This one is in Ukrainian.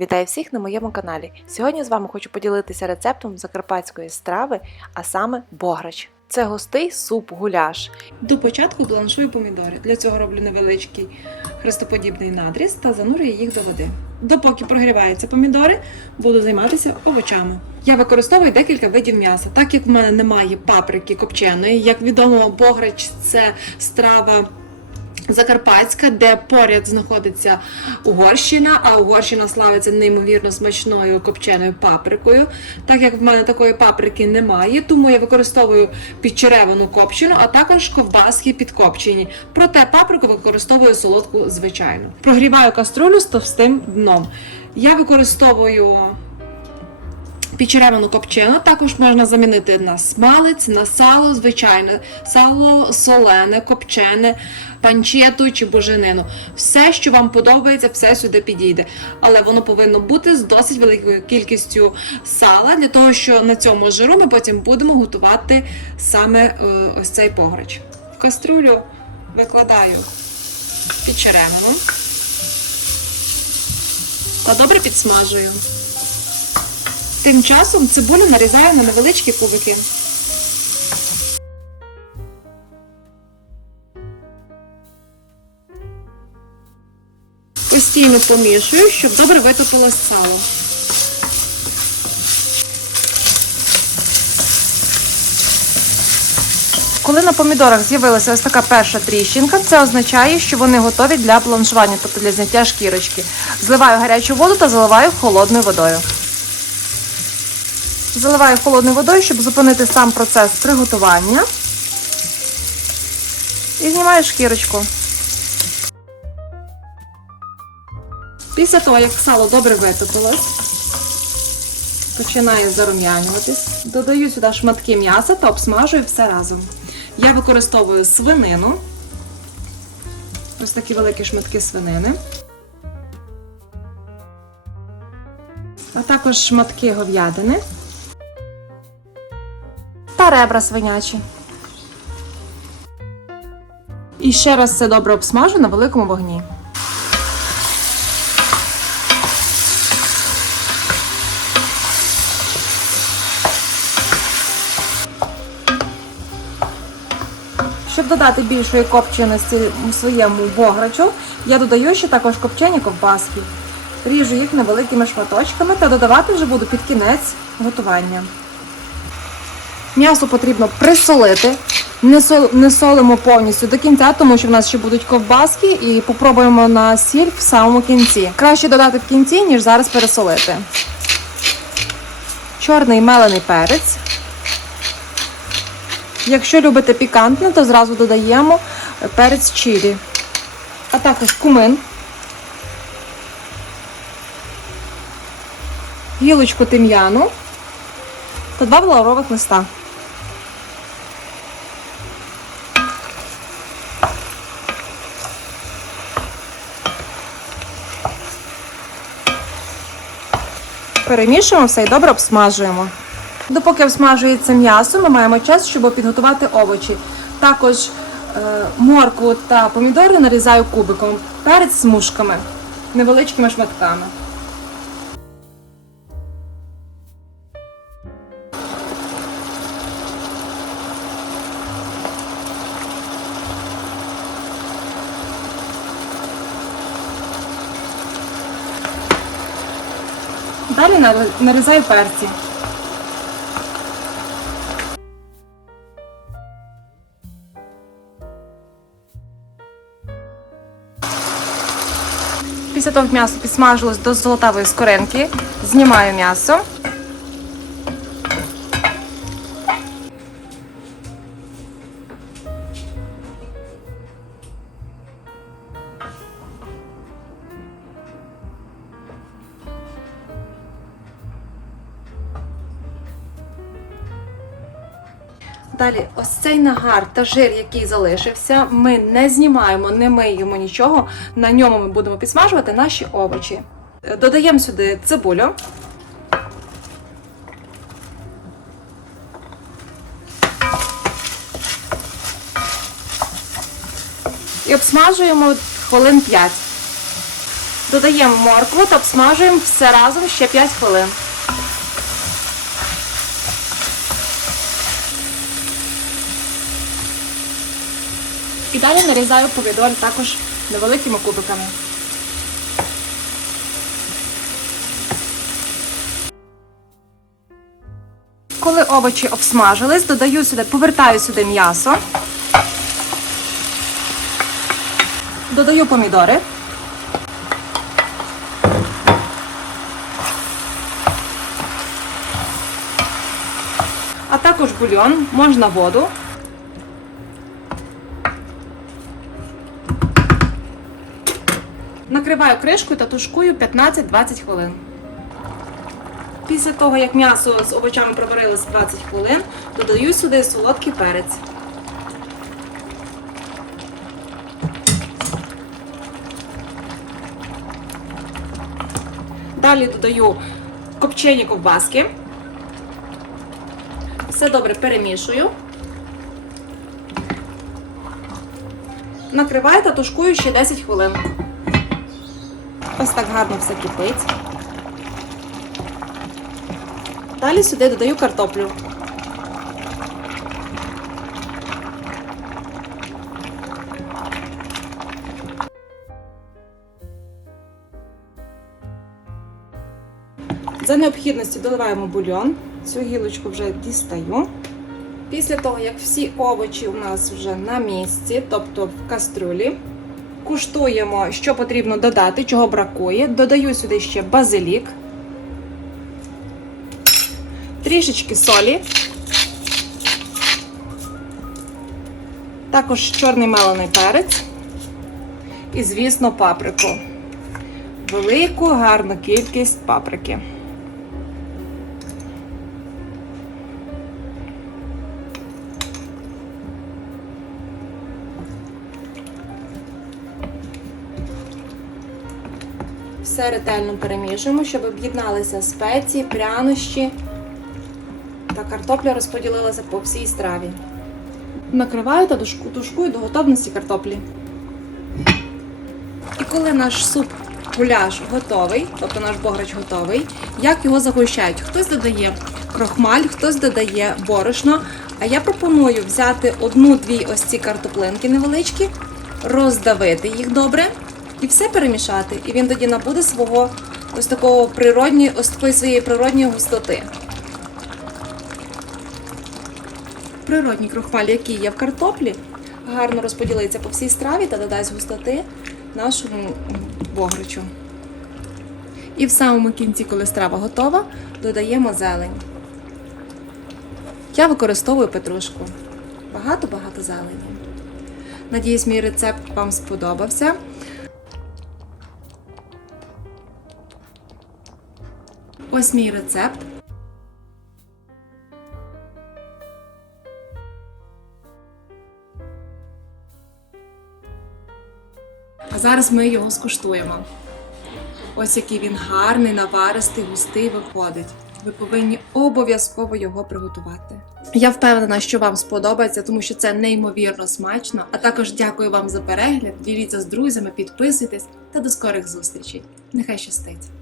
Вітаю всіх на моєму каналі. Сьогодні з вами хочу поділитися рецептом закарпатської страви, а саме бограч. Це густий суп-гуляш. До початку бланшую помідори. Для цього роблю невеличкий хрестоподібний надріз та занурюю їх до води. Допоки прогріваються помідори, буду займатися овочами. Я використовую декілька видів м'яса, так як в мене немає паприки копченої. Як відомо, бограч це страва. Закарпатська, де поряд знаходиться Угорщина, а Угорщина славиться неймовірно смачною копченою паприкою. Так як в мене такої паприки немає, тому я використовую підчеревану копчену, а також ковбаски підкопчені. Проте паприку використовую солодку звичайну. Прогріваю каструлю з товстим дном. Я використовую Підчеревану копчену також можна замінити на смалець, на сало, звичайне, сало солене, копчене, панчету чи буженину. Все, що вам подобається, все сюди підійде. Але воно повинно бути з досить великою кількістю сала, для того, що на цьому жиру ми потім будемо готувати саме е, ось цей пограч. В кастрюлю викладаю підчеревину та добре підсмажую. Тим часом цибулю нарізаю на невеличкі кубики. Постійно помішую, щоб добре витопилось сало. Коли на помідорах з'явилася ось така перша тріщинка, це означає, що вони готові для бланшування, тобто для зняття шкірочки. Зливаю гарячу воду та заливаю холодною водою. Заливаю холодною водою, щоб зупинити сам процес приготування. І знімаю шкірочку. Після того, як сало добре витопилось, починає зарум'янюватись. Додаю сюди шматки м'яса та обсмажую все разом. Я використовую свинину. Ось такі великі шматки свинини. А також шматки говядини. Ребра свинячі. І ще раз все добре обсмажу на великому вогні. Щоб додати більшої копченості своєму бограчу, я додаю ще також копчені ковбаски. Ріжу їх невеликими шматочками та додавати вже буду під кінець готування. М'ясо потрібно присолити. Не, солимо повністю до кінця, тому що в нас ще будуть ковбаски і попробуємо на сіль в самому кінці. Краще додати в кінці, ніж зараз пересолити. Чорний мелений перець. Якщо любите пікантне, то зразу додаємо перець чилі, а також кумин, гілочку тим'яну та два лаврових листа. Перемішуємо все і добре обсмажуємо. Допоки обсмажується м'ясо, ми маємо час, щоб підготувати овочі. Також е, моркву та помідори нарізаю кубиком, перець смужками, невеличкими шматками. Далі нарізаю перці. Після того, як м'ясо підсмажилось до золотавої скоринки, знімаю м'ясо. Далі, ось цей нагар та жир, який залишився, ми не знімаємо, не миємо нічого. На ньому ми будемо підсмажувати наші овочі. Додаємо сюди цибулю. І обсмажуємо хвилин 5. Додаємо моркву та обсмажуємо все разом ще 5 хвилин. І далі нарізаю помідор також невеликими кубиками. Коли овочі обсмажились, додаю сюди, повертаю сюди м'ясо. Додаю помідори. А також бульйон, можна воду. Накриваю кришкою та тушкую 15-20 хвилин. Після того, як м'ясо з овочами проварилось 20 хвилин, додаю сюди солодкий перець. Далі додаю копчені ковбаски. Все добре перемішую. Накриваю та тушкую ще 10 хвилин. Ось так гарно все кипить. Далі сюди додаю картоплю. За необхідності доливаємо бульйон. Цю гілочку вже дістаю. Після того, як всі овочі у нас вже на місці, тобто в кастрюлі, куштуємо, що потрібно додати, чого бракує. Додаю сюди ще базилік, трішечки солі, також чорний мелений перець і, звісно, паприку. Велику гарну кількість паприки. Все ретельно перемішуємо, щоб об'єдналися спеції, прянощі та картопля розподілилася по всій страві. Накриваю та тушкую до готовності картоплі. І коли наш суп гуляш готовий, тобто наш бограч готовий, як його загущають? Хтось додає крохмаль, хтось додає борошно. А я пропоную взяти одну-дві ось ці картоплинки невеличкі, роздавити їх добре і все перемішати. І він тоді набуде свого ось такого природньої, ось такої своєї природньої густоти. Природній крохмаль, який є в картоплі, гарно розподілиться по всій страві та додасть густоти нашому бограчу. І в самому кінці, коли страва готова, додаємо зелень. Я використовую петрушку. Багато-багато зелені. Надіюсь, мій рецепт вам сподобався. Ось мій рецепт. А зараз ми його скуштуємо. Ось який він гарний, наваристий, густий виходить. Ви повинні обов'язково його приготувати. Я впевнена, що вам сподобається, тому що це неймовірно смачно. А також дякую вам за перегляд. Діліться з друзями, підписуйтесь та до скорих зустрічей. Нехай щастить!